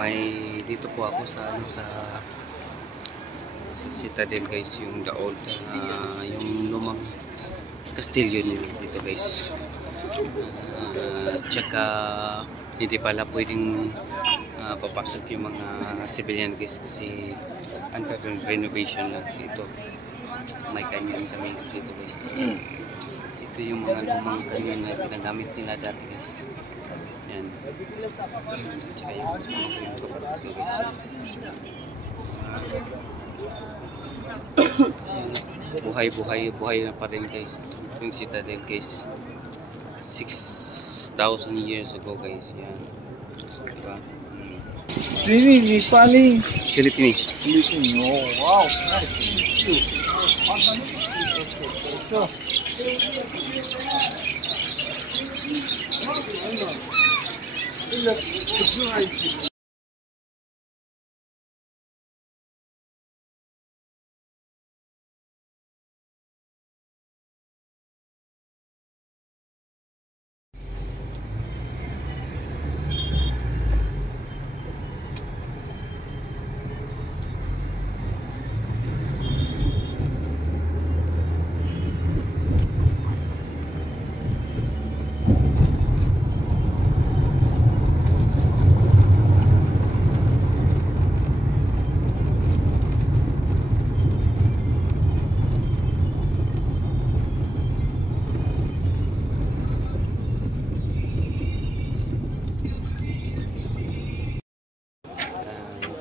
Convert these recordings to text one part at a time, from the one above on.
May dito po ako sa Citadel guys, yung the old yung lumang kastilyo nila dito guys. Tsaka hindi pala pwedeng papasok yung mga civilian guys kasi under renovation lang dito. May kanyon kami dito guys. Ito yung mga lumang kanyon na ginagamit nila dati guys. Yan. Tsaka yung kapatid guys. Buhay na pa rin guys yung Citadel guys. 6,000 years ago guys. Yan. Diba? Sini, Spani. Filipino. Filipino. Oh, wow. Nice to meet you.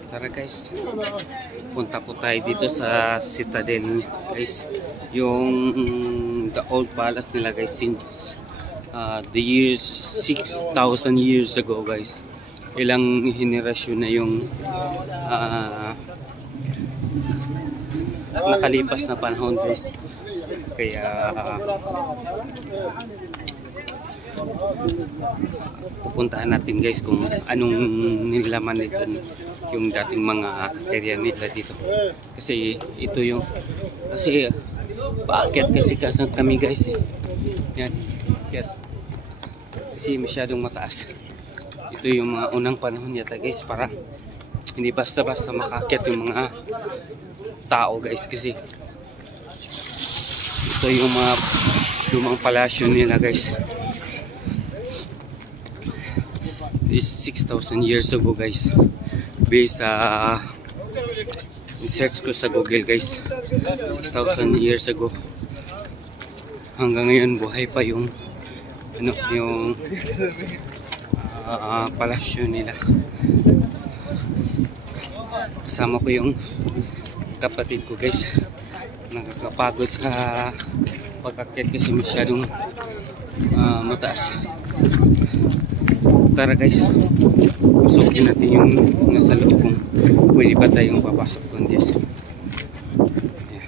Tara guys, punta po tayo dito sa Citadel guys, yung the old palace nila guys since the years 6,000 years ago guys. Ilang henerasyon na yung nakalipas na panahon guys. Kaya pupuntahan natin guys kung anong nilaman nito yung dating mga area nila dito. Kasi ito yung paakyat kasi kami guys eh. Yan, akyat. Kasi masyadong mataas. Ito yung mga unang panahon yata guys, para hindi basta-basta makaakyat yung mga tao guys, kasi ito yung mga lumang palasyo nila guys. This 6,000 years ago guys, based sa search ko sa Google guys. 6,000 years ago hanggang ngayon buhay pa yung yung palasyo nila. Kasama ko yung kapatid ko guys, nakakapagod sa pag-akyat kasi masyadong mataas. Tara guys, pasukin natin yung nasa loob kung pwede pa tayong papasok doon guys. Yeah.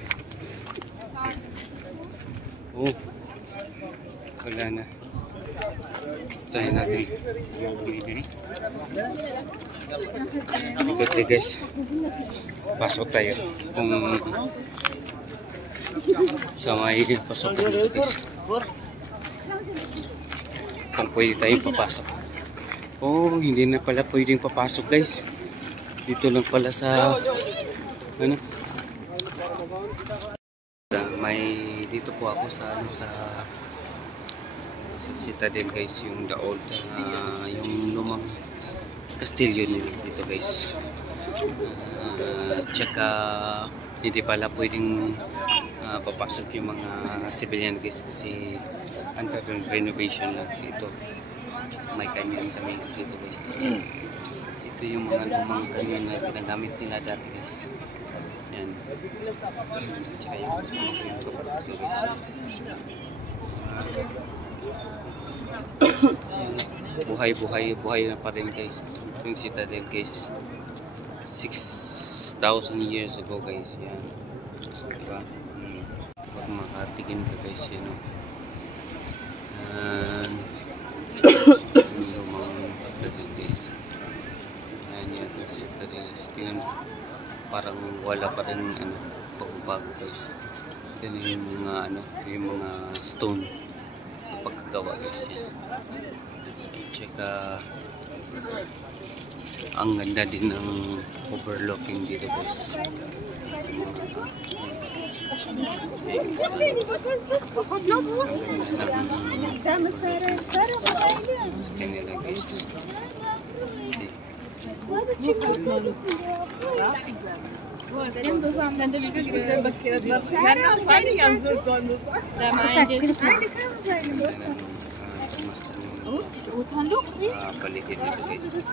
Oh, wala na. Sahin natin yung bili. Ito tayo guys, pasok tayo kung sa may pasokan dito guys, kung pwede tayong papasok. Oh, hindi na pala pwedeng papasok guys. Dito lang pala sa may dito po ako sa Citadel guys, yung the old yung lumang kastilyo nila dito guys. Tsaka hindi pala pwedeng papasok yung mga civilian guys kasi under renovation lang dito. May kanyon kami dito guys. Ito yung mga lumang kanyon na ginagamit nila dati guys. Yan. Tsaka yung kapatid guys. Buhay na pa rin guys yung Citadel guys. 6,000 years ago guys. Yan. Diba? Kapag makatingin ka guys, yan o. Yung lumang Citadel guys. Yan yung sector nila. Tingnan mo. Parang wala pa rin ano, pagbabago guys. Ito yung mga ano, yung mga stone na pagkagawa guys. Yan. Tsaka ang ganda din ng overlooking dito guys. Sa mga kanila guys. Paligid dito guys.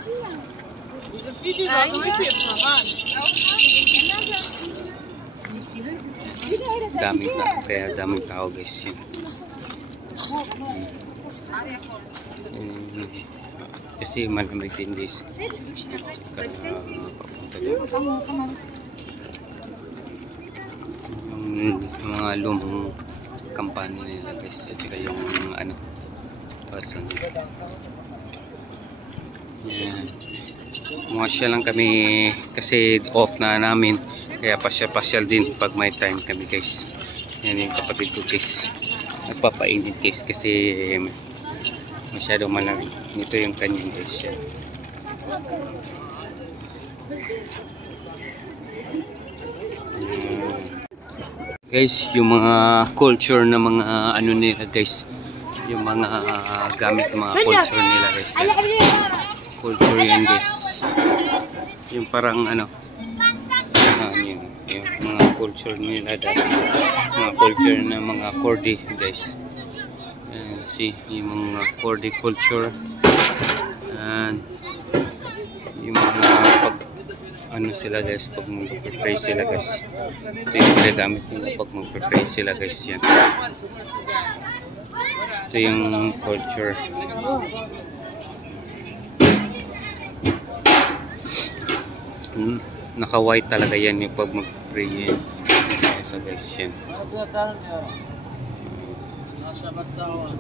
Daming tao guys yun. Kasi malamig din guys. Papunta din. Yung mga lumang kampanya nila guys. At saka yung ano, person. Yan. Muasya lang kami kasi off na namin. Kaya pasyal-pasyal din pag may time kami guys. Yan yung kapatid ko guys. Nagpapainit guys kasi masyadong malamig. Ito yung kanyang guys yan. Guys, yung mga culture na mga ano nila guys. Yung mga gamit mga culture nila guys. Culture yan guys. Yung parang ano. Yung mga culture nila dati. Mga culture na mga Kordi guys. And see, yung mga Kordi culture. And yung mga pag ano sila guys, pag mag-pray sila guys. Ito yung ginagamit nila pag mag-pray sila guys yan. Ito yung culture. Naka-white talaga yan yung pag mag-pray yan. Ito guys yan.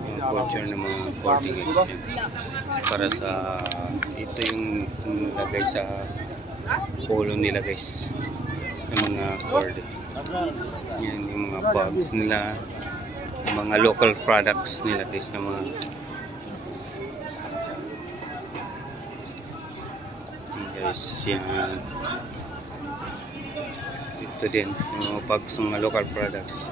Yung culture ng mga Kordi guys yan. Para sa ito yung nilagay sa polo nila guys. Yung mga Kordi. Yan yung mga bags nila. Yung mga local products nila guys na mga guys yan. Ito din yung bags ng mga local products.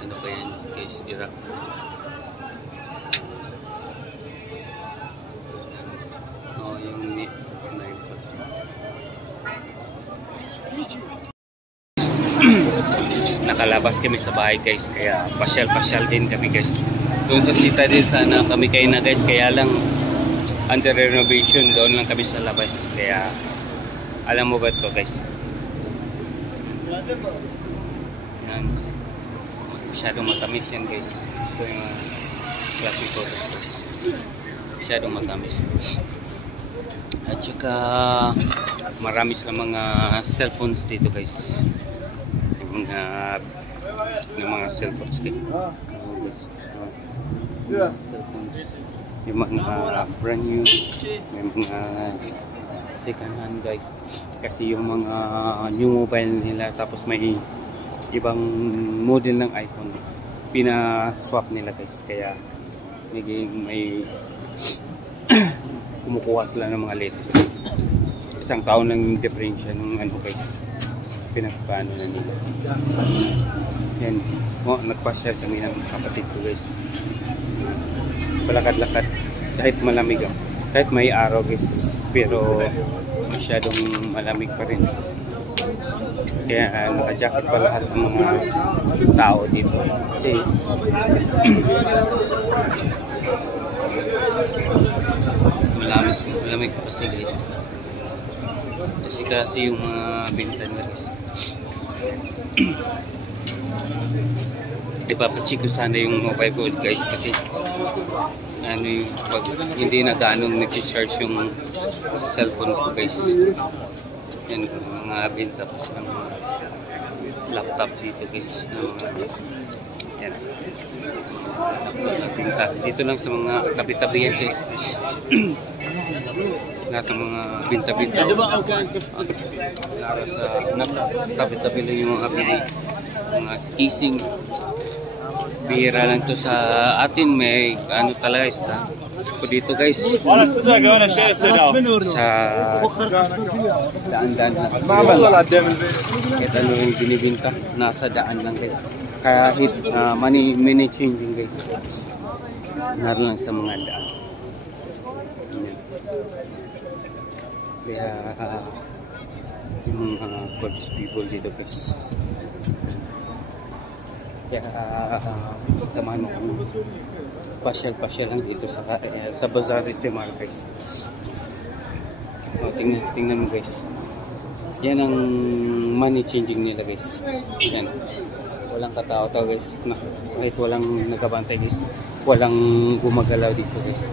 Ano ba yan guys? Iraq. Oh, yung nakalabas kami sa bahay guys, kaya pasyal-pasyal din kami guys. Doon sa sita din sana kami kayo na guys, kaya lang under renovation, doon lang kami sa labas. Kaya alam mo ba ito guys? Yan. Masyadong matamis yan guys. Ito yung classic photos guys. Masyadong matamis. At saka marami silang mga cellphones dito guys. Yung mga cellphones dito. Yung mga brand new, may mga second hand guys. Kasi yung mga new mobile nila, tapos may ibang model ng iPhone, pina-swap nila guys. Kaya naging may kumukuha sila ng mga latest. Isang taon ng difference ng ano guys, pinagpaano na nila. Yan, nagpasyal kami ng kapatid ko guys. Palakad-lakad kahit malamig, kahit may araw guys, pero masyadong malamig pa rin. Kaya naka-jacket pa lahat ng mga tao dito kasi malamig pa kasi guys. Kasi yung mga bintan na guys. Ipapacheck ko sana yung mobile ko guys, kasi ano yung pag hindi na ganong nag-charge yung cellphone ko guys. Yan, mga binta pa sa mga laptop dito guys, na mga Yan. Dito lang sa mga tabi-tabi yan guys. Lahat ng mga binta-binta. Nasa tabi-tabi lang yung mga bili. Mga skising. Bihira lang to sa atin. May ano talaga sa dito guys. Sa daan-daan lang. Kahit ano yung binibinta. Nasa daan lang guys. Kahit money changing guys. Naroon lang sa mga daan. Kaya yung mga gorgeous people dito guys. Kaya tamahan mo kung pasyal-pasyal lang dito sa Bazaar de Mar guys. Tingnan mo guys. Yan ang money changing nila guys. Yan. Walang katao-tao guys. Kahit walang nagabantay guys. Walang gumagalaw dito guys.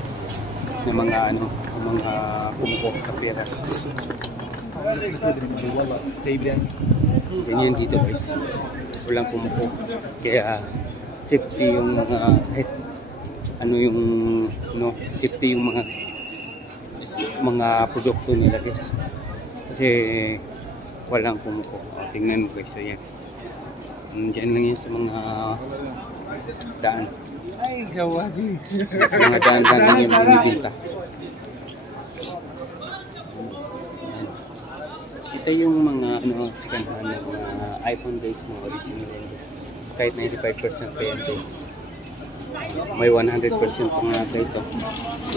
Ng mga mga kumukuha sa pera. Ganyan dito guys. Walang pumupo. Kaya safety yung mga kahit ano yung safety yung mga produkto nila guys. Kasi walang pumupo. Tingnan mo guys. Ayan. Diyan lang yan sa mga daan. Sa mga daan-daan lang yung binibinta. Ito yung mga sikanhan ng mga iPhone guys, mga original. Kahit 95% pa yan guys. May 100% pa nga guys. So,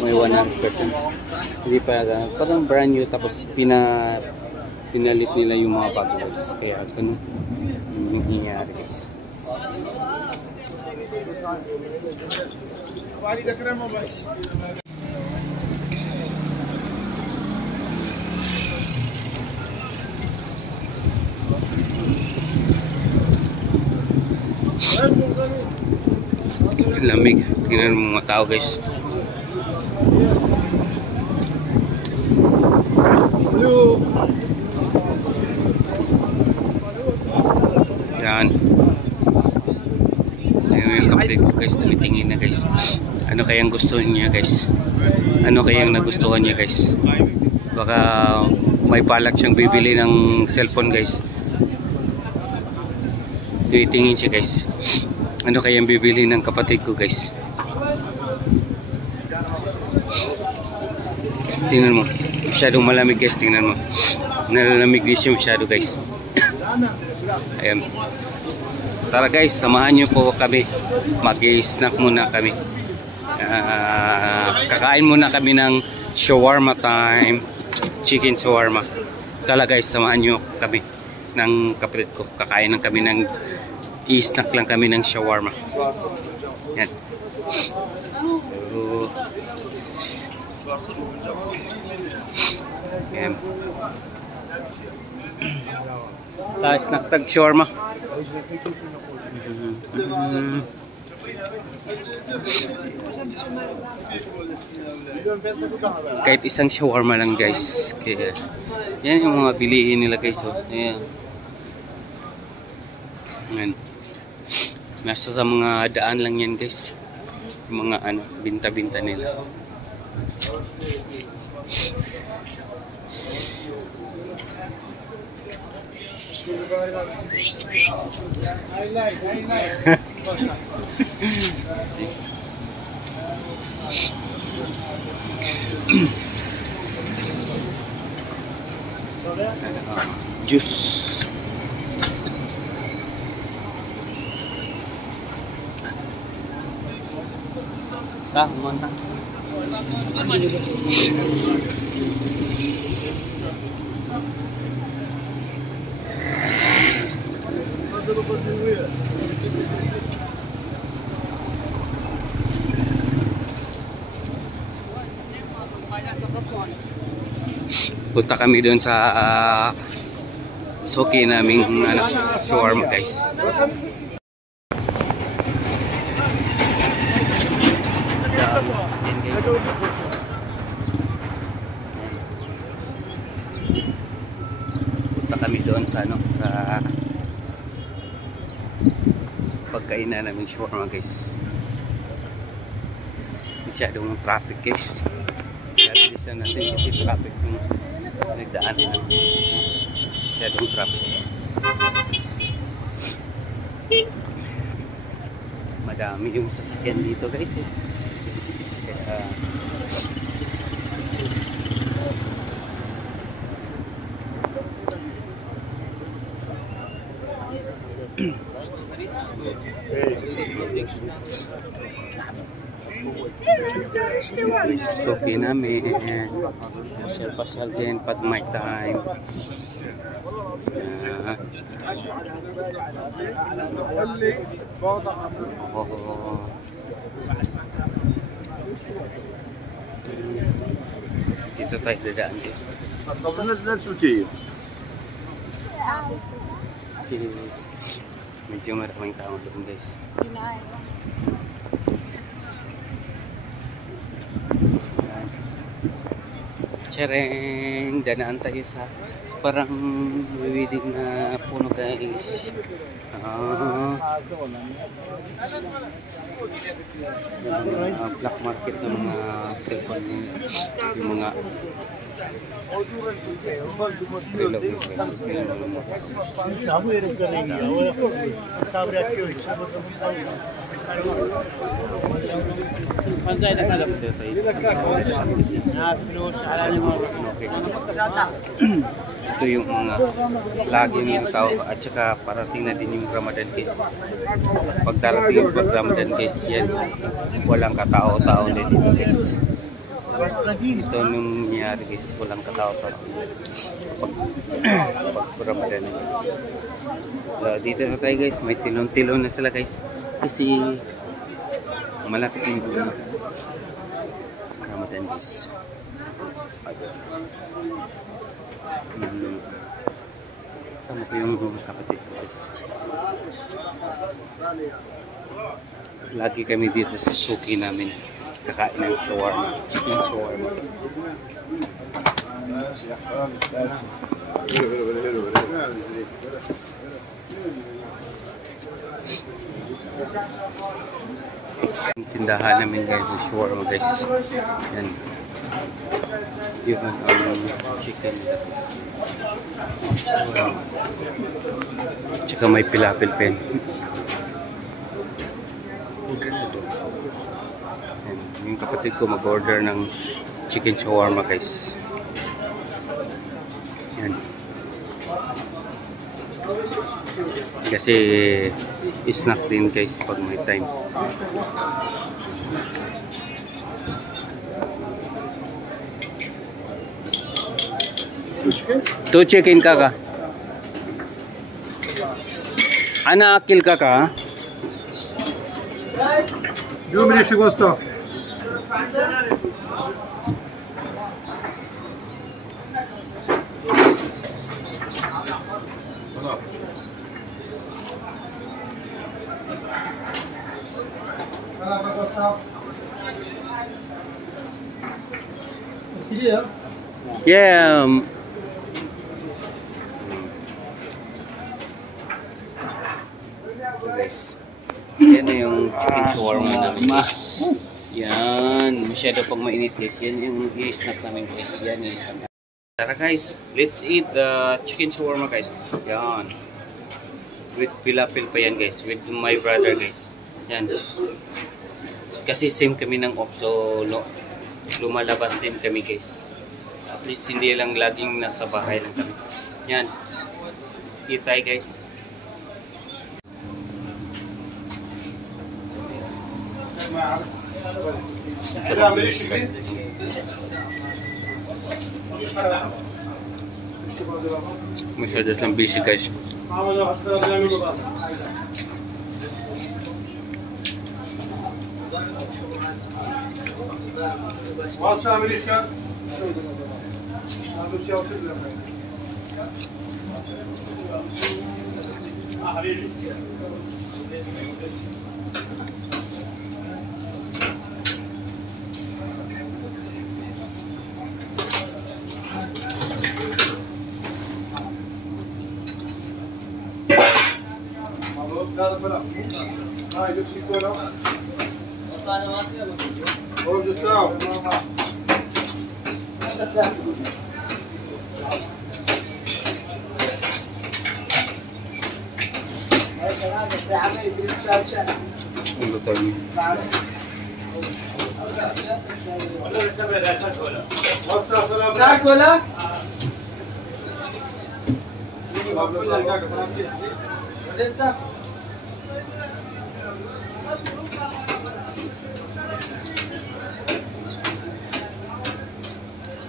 may 100%. Hindi pa, parang brand new tapos pinalit nila yung mga bago guys. Kaya ganun yung nangyayari guys. Lamig. Tingnan mo mga tao guys. Yan. Ayun yung kapatid ko guys. Tumitingin na guys. Ano kayang gusto niya guys? Ano kayang nagustuhan niya guys? Baka may balak siyang bibili ng cellphone guys. Tumitingin siya guys. Ano kayang bibili ng kapatid ko guys? Tingnan mo. Masyadong malamig guys. Tingnan mo. Nalalamig din siya masyado guys. Ayan. Tara guys, samahan nyo po kami. Mag-snack muna kami. Kakain muna kami ng shawarma time. Chicken shawarma. Tara guys, samahan nyo kami ng kapatid ko. Kakain lang kami ng i-snack lang kami ng shawarma. Yan. So, yan. Snack tag shawarma. Kahit isang shawarma lang guys. Kaya, yan yung mga bilihin nila guys. Oh. Yan. Yan. Nasa sa mga daan lang yan guys. Yung mga binta-binta nila. Juice. Mantap. Punta kami doon sa suki naming shawarma guys. Punta kami doon sa sa pagkainan namin shawarma guys. Masyadong traffic guys. Bilisan natin kasi traffic yung nagdaan namin. Masyadong traffic. Madami yung sasakyan dito guys eh. Kaya okay namin. Pasyal din pag may time. Dito tayo dadaan dito. Medyo maraming tao doon guys. Tsereng, danaan tayo sa parang wiwiding na puno guys. Black market ng mga cellphone, yung mga relog ito yung mga laging yung tao at saka parating na din yung Ramadan guys. Pag darating yung Ramadan guys, yan walang katao-tao din dito guys. Ito nung nangyari guys, walang katao-tao pag Ramadan dito na tayo guys, may tilon-tilon na sila guys kasi malapit na yung Ramadan guys. Sama ko yung kapatid ko guys. Lagi kami dito sa suki namin kakain ng shawarma, chicken shawarma. Yung tindahan namin guys ng shawarma guys. Yan. Yun ang chicken. Tsaka may pilapil pen. Yung kapatid ko mag-order ng chicken shawarma guys. Yan. Kasi snack din guys pag may time. Two chicken kaka. Ana akil kaka. Due minutes questo. Yeah. Guys. Yan na yung chicken shawarma namin guys. Yan. Masyado pag mainit guys. Yan yung i-snack namin guys. Yan yung i-snack. Tara guys. Let's eat the chicken shawarma guys. Yan. With pilapil pa yan guys. With my brother guys. Yan. Kasi same kami ng off. So lumalabas din kami guys. At least hindi lang laging nasa bahay lang kami. Yan. Eat tayo guys. Masyado lang busy guys. Ang luto niyo.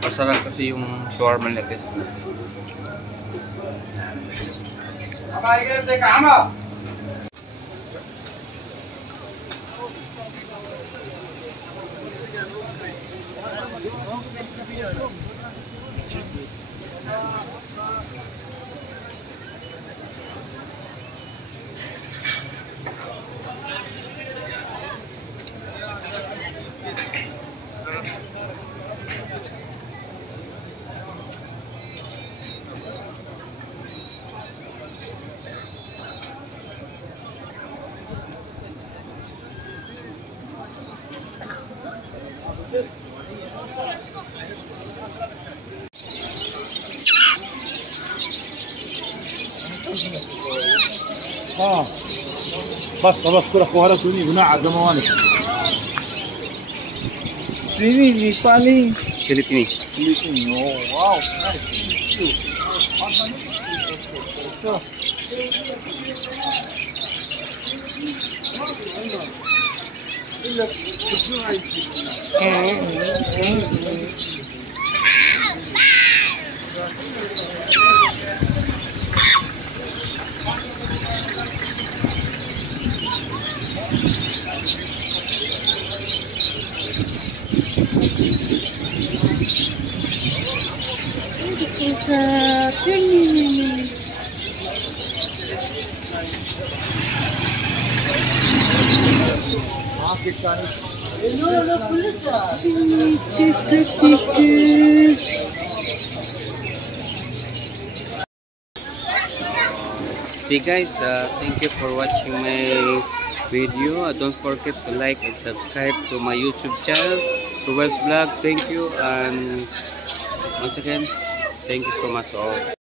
Masarap kasi yung shawarma nila guys. بس خلاص كل اخوها توني بناع دموانك سيني اسباني Filipini. فلبيني واو See guys, thank you for watching my video. Don't forget to like and subscribe to my YouTube channel, Ruel's Vlog. Thank you, and once again, thank you so much all.